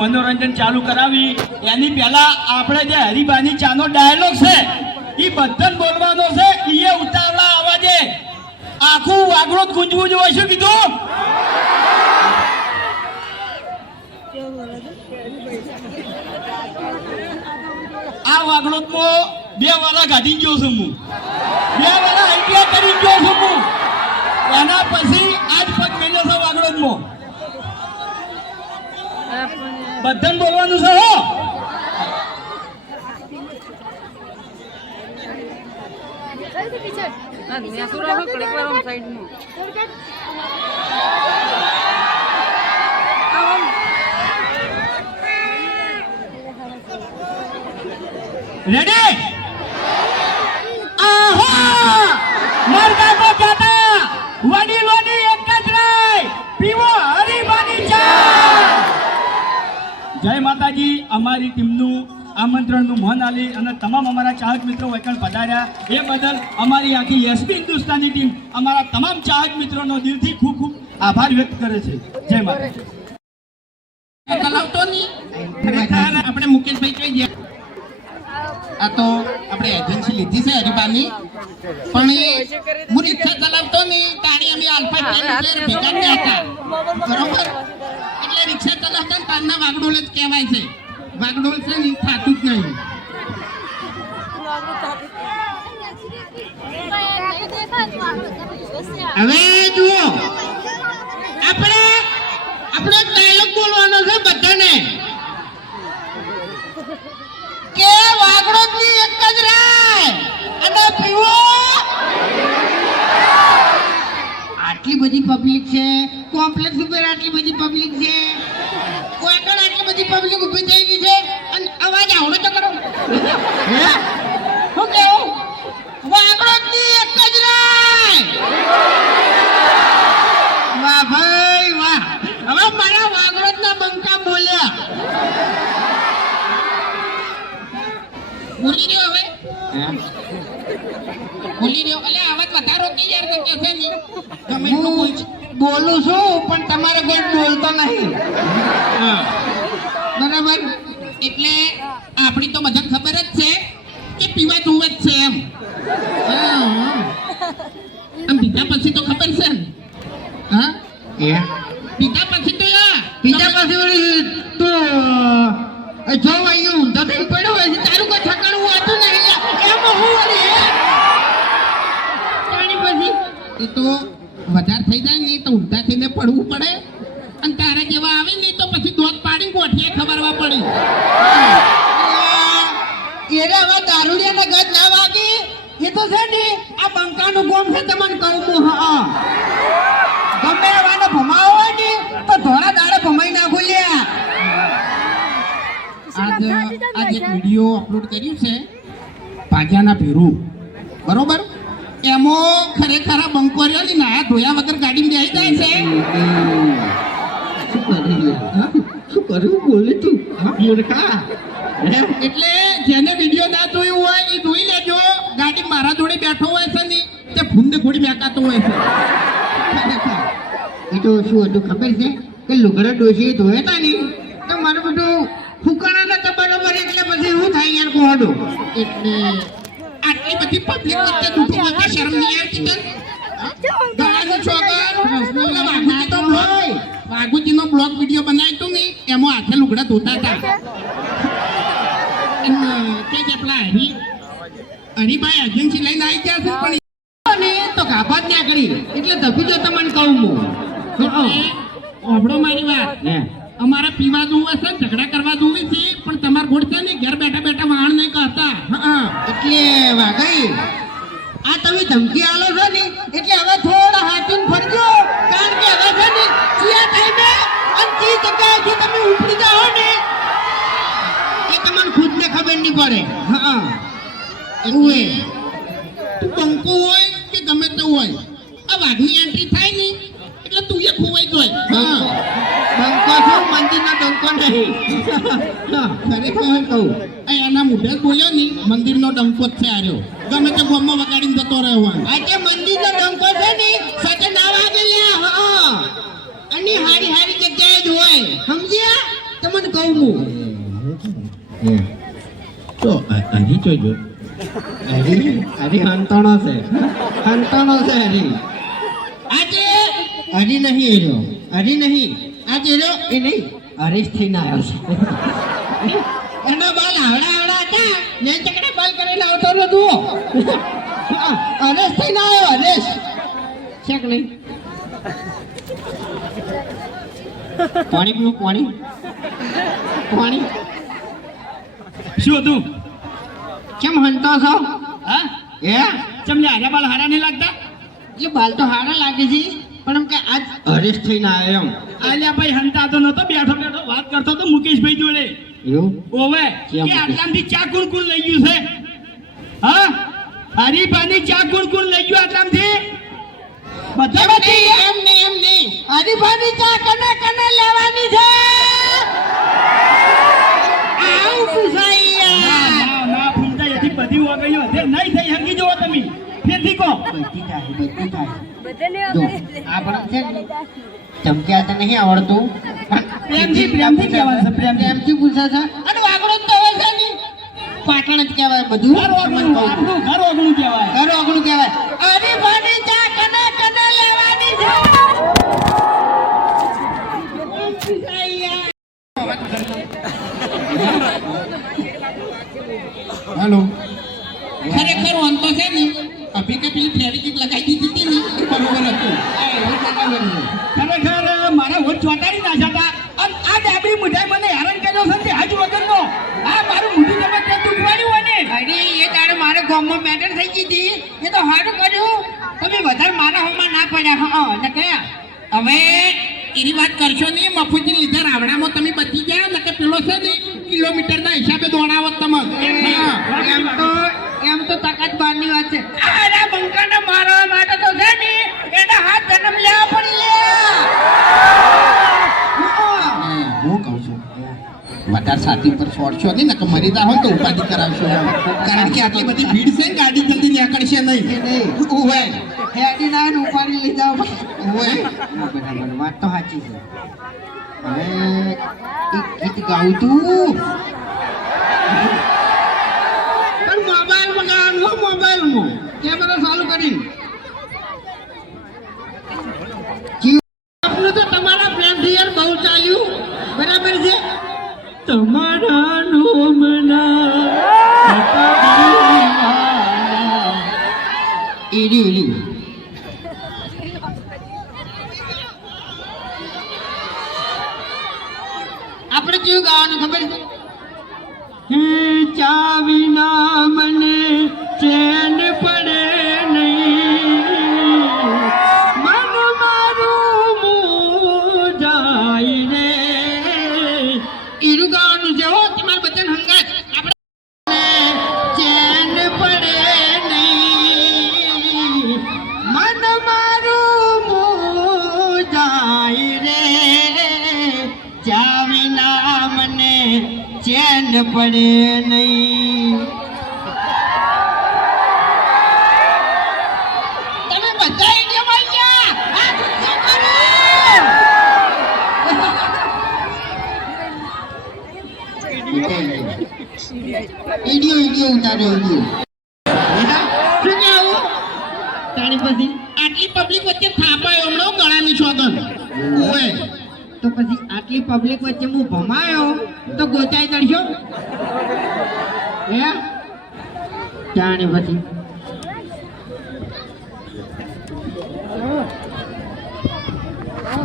મનોરંજન ચાલુ કરાવી. એની પહેલા આપણે જે હરિબાની ચાનો ડાયલોગ છે એ બધાને બોલવાનો છે એ ઉતાવળા અવાજે. આખું વાગડો ગુંજવું જ હોય શું કીધું? આ વાગડો તો બે વાળા કાઢી ગયો છું હું. બે વાળા આઈડિયા કરી ગયો છું હું. એના પછી આજ પગ મેલ્યો છે વાગડો જ મો બધાને બોલવાનું છે હો. રેડી જય માતાજી અમારી ટીમનું આમંત્રણનું મન આલી અને તમામ અમારા ચાહક મિત્રો વૈકણ પધાર્યા. એ બદલ અમારી આખી એસપી હિન્દુસ્તાની ટીમ અમારા તમામ ચાહક મિત્રોનો દિલથી ખૂબ ખૂબ આભાર વ્યક્ત કરે છે. જય ખરેખર આપણે મુકેશભાઈ કઈ ગયા. આ તો આપણે એજન્સી લીધી છે હરિબાની પણ એ હું રિક્ષા ચલાવતો નહીં. તારી અમે આલ્ફા ભેગા હતા. બરોબર? વાગડોળ જ કહેવાય છે. વાગડોળ છે ને થતું જ નહીં. હવે જુઓ, આપણે આપણે ડાયલોગ બોલવાનો છે બધાને. કે વાગડો થી એક જ રાય. અને પીવો. આટલી બધી પબ્લિક છે. કોમ્પ્લેક્સ ઉપર આટલી બધી પબ્લિક છે. આગળ આટલી બધી પબ્લિક ઊભી થઈ ગઈ છે અને અવાજ આવડો તો કરો. હું? કેવું? વાગડો ની એક જ વાહ ભાઈ વાહ. હવે મારા વાગડોદ ના બંકા બોલ્યા. ભૂલી રહ્યો હવે. ભૂલી રહ્યો એટલે અવાજ વધારો કે યાર કે કે છે નહીં બોલું છું પણ તમારે કોઈ બોલતો નહીં. બરાબર? એટલે આપણી તો બધા ખબર જ છે કે પીવા તું જ છે એમ. આમ પીધા પછી તો ખબર છે હા? પીધા પછી તો પીધા પછી તો જો અહીંયા ઊંધા થઈ પડ્યો હોય તારું કોઈ ઠકાણું વાતું નહીં એમ હું? તાણી પછી? એ તો વધારે થઈ જાય ને તો ઊંધા થઈને પડવું પડે. અને તારા જેવા આવે ને તો પછી દોત પાડી ગોઠીએ ખબરવા પડી એરે હવે દારૂડિયાને ગજ ના વાગી? એ તો છે ને આ બંકાનું ગોમ છે તમને કહું હું હા. ગમે એવાનો ભમાવો હોય ને તો ધોળા દાડે ભમાઈ નાખો લ્યા. આજ આજ એક વીડિયો અપલોડ કર્યું છે ભાજ્યાના ભેરું. બરોબર? એમાં ખરેખર આ બંકો રહ્યો ને નાયા ધોયા વગર ગાડી બેસી જાય છે. શું કર્યું બોલે તું. મૂર્ખા. એટલે જેને વીડિયો ના જોયું હોય એ જોઈ લેજો. ગાડી મારા જોડે બેઠો હોય છે ને તે ફૂંદે ખોડી બેકાતો હોય છે. એ તો શું હતું ખબર છે? કે લુગડા ડોસી ધોયા હતા ને તો મારું બધું ફૂકાણા નતા બરોબર એટલે પછી શું થાય યાર કોડો એટલે આટલી બધી પબ્લિક વચ્ચે દુઃખો વચ્ચે શરમ નહીં આવતી તને? ગાળાનું છોકર તો બ્લોગ વાઘુજીનો બ્લોગ વીડિયો બનાવ્યો તો ને એમાં હાથે લુગડા ધોતા હતા અને તે જે પેલા હરી હરીભાઈ એજન્સી લઈને આવી ગયા છે પણ ને તો ગાભા ત્યાં કરી. એટલે ધપી તો તમને કહું હું. ઓભળો મારી વાત. અમારે પીવા જોવે છે ઝઘડા કરવા જોવે છે પણ તમાર ગોળ છે ને ઘેર બેઠા બેઠા વાહન નહીં કહેતા હા એટલે વાઘાઈ આ તમે ધમકી આલો છો ને એટલે હવે થોડા હાથીને ફરજો કારણ કે હવે છે ને ચિયા થઈને અને ચી જગ્યાએથી તમે ઉપડી જાઓ ને એ તમને ખુદને ખબર નહીં પડે. હા. તું બંકો હોય કે ગમે તે હોય. આ વાઘની એન્ટ્રી થાય ને એટલે તું એ ખોવાઈ જાય હા. છો મંદિરનો બંકો નહીં. ખરેખર કહું એ એના મોઢે જ બોલ્યો ને મંદિરનો ડંકો જ છે આર્યો ગમે તે ગોમમાં વગાડીને જતો રહ્યો હોય. આજે મંદિરનો ડંકો છે ને સાથે ના વાગે હા અને હારી હારી જગ્યાએ જ હોય. સમજ્યા? તમને કહું હું. તો હરી જોજો હરી? હરી હંતાણો છે. હંતાણો છે હરી. આજે? હરી નહીં એર્યો હરી નહીં. આજે એર્યો એ નહીં. હરીશ થઈને આવ્યો છે. એના બાલ આવડા આવડા હતા. ને ચકડે બાલ કરીને આવતો રહ્યો તું. હરેશ થઈને આવ્યો હરેશ. છે કે નહીં. પાણી પીવું પાણી? પાણી? શું હતું? કેમ હંતો છો? હા? એ તમને હારા બાલ હારા નહીં લાગતા? એટલે બાલ તો હારા લાગે છે પણ એમ કે આજ હરીશ થઈને આવ્યો એમ. આલ્યા ભાઈ હંતા તો નતો બેઠો બેઠો. વાત કરતો તો મુકેશભાઈ જોડે. એવું? ઓવે કે આટલામથી ચા કુણ કુણ લઈ ગયું છે? હા? હરીફાની ચા કુણ કુણ લઈ ગયું આટલામથી? બધા એમ નહીં એમ નહીં એમ નહીં. હરીફાની ચા કને કને લેવાની છે આવું પૂછાય યાર ના ના ફૂલતા એથી બધી વાગઈઓ હશે નહીં થઈ હંગી જુઓ તમે ફેરથી કહો બધી થાય બધી થાય જો આ પણ છે ને, ચમક્યા તો નહીં આવડતું. પ્રેમથી પ્રેમથી કહેવાનું છે પ્રેમથી. પૂછે છે. અને વાગડો જ તો હોય છે ને પાટણ જ કહેવાય બધું. ઘર ઓગણું કહું છું. આપણું ઘર ઓગણું કહેવાય. ઘર ઓગણું કહેવાય. હરીફાની ચા કને કને લેવાની છે. હેલો. ખરેખર વાંધો છે ને? અભી કે પેલી ફેવિકિક લગાવી દીધી હતી ને બરોબર હતું ખરેખર મારા હોઠ ચોટાડી ના હતા અને આ ડાબરી મુઠાઈ મને હેરાન કર્યો છે ને હાજ વગરનો આ મારું મોઢું તમે કેમ દુખવાડ્યું અને અરે એ દાડે મારા ગામમાં મેટર થઈ ગઈ હતી એ તો હારું કર્યું તમે વધારે મારા હોમાં ના પડ્યા હા ને કયા હવે એની વાત કરશો નહીં મફુજી લીધા રાવણામાં તમે બચી ગયા ને પેલો છે ને કિલોમીટરના હિસાબે દોડાવો તમે હા. એમ તો એમ તો તાકાત બહારની વાત છે અરે બંકાને મારવા માટે તો છે ને એના હાથ જન્મ લેવા પડી લે હમ, હું કહું છું સાથી પર છોડશો નહીં નકર કે મરી જા હોય તો ઉપાધિ કરાવશો. કારણ કે આટલી બધી ભીડ છે ને ગાડી જલ્દી નીકળશે નહીં. ઉવે હેડી ના ઉપાડી લઈ જાવ ઉવે બરાબર વાત તો સાચી છે. હવે એક ગીત ગાઉં તું પણ મોબાઈલમાં ગાવાનું મોબાઈલમાં કેમેરા ચાલુ કરી. આપનું તો તમારા પ્રેમથી બહુ ચાલ્યું. બરાબર છે? તમારા નોમના એરી એરી પડે નહીં. તમે બધા ઈડિયો ઈડિયો ઉતાર્યો શું કહેવું? પછી આટલી પબ્લિક વચ્ચે થાપાયો હમણાં ગળાની શોધન ઉવે તો પછી આટલી પબ્લિક વચ્ચે હું ભમાયો તો ગોચાઈ ચડશો હે? જાણે પછી.